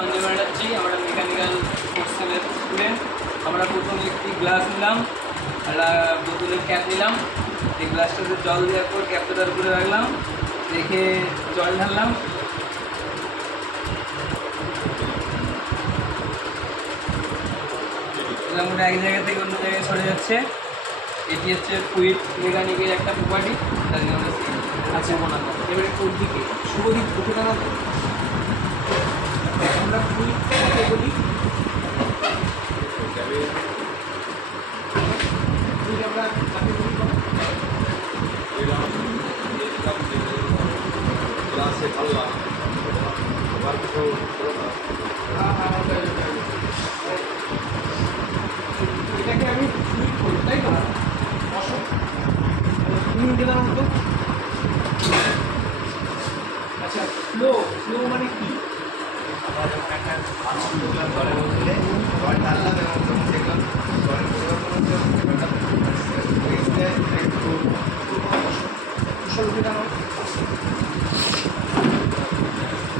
সঞ্জয় ব্যানার্জি, আমরা মেকানিক্যাল কোর্সের স্টুডেন্ট। আমরা প্রথমে একটি গ্লাস নিলাম, একটা বোতলের ক্যাপ নিলাম, এই গ্লাসটাতে জল দেওয়ার পর ক্যাপটার উপরে রাখলাম, রেখে জল ঢাললাম। ওটা এক জায়গা থেকে অন্য জায়গায় সরে যাচ্ছে। এটি হচ্ছে ফ্লুইড মেকানিকের একটা প্রপার্টি, তার জন্য আমরা আচ্ছা এবারে তোর দিকে শুভদীপ উঠে দাঁড়াবো। আমরা ফ্লুইড কাকে বলি? ফ্লুইড আমরা কাকে বলি? গ্লাসে ঢাললাম, এটাকে আমি ফ্লুইড বলি, তাই তো? অশোক তুমি উঠে দাঁড়ানো তো। আচ্ছা ফ্লো মানে কি? আমরা যখন একটা আসন দেখলাম জলের বোতলে জল ঢাললাম এবং যখন দেখলাম জলের পরিবর্তন হচ্ছে একটু কুশল উঠে দাঁড়ানো।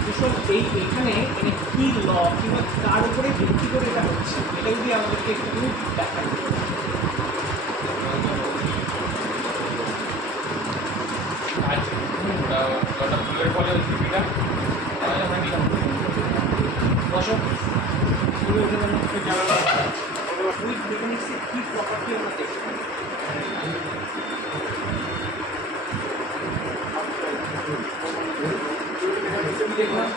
কুশল এইখানে মানে কি ল কিংবা কার উপরে ভিত্তি করে এটা হচ্ছে, এটা যদি আমাদেরকে একটু দেখা যায়। জলটা ফুলের ফলে ওই ঝুঁকিটা দর্শক তুমি উঠে দাঁড়ানো ফ্লুইড মেকানিক্সের কি প্রপার্টি আমরা দেখতে পাই? দেখলাম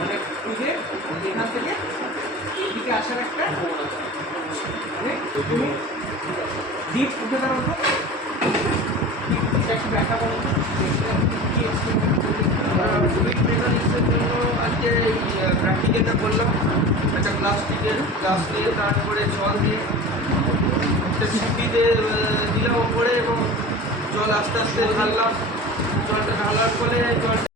মানে ফ্লুইডে এখান থেকে এদিকে আসার একটা মানে তুমি ডিপ উঠে দাঁড়ানো তো একটু ব্যাখ্যা করো তো কি এক্সপেরিমেন্ট ফ্লুইড মেকানিক্সের জন্য আজকে এই প্র্যাকটিক্যালটা করলাম। একটা প্লাস্টিকের গ্লাস নিয়ে তারপরে জল দিয়ে একটা সিপিতে দিলাম ওপরে এবং জল আস্তে আস্তে ঢাললাম। জলটা ঢালার ফলে জলটা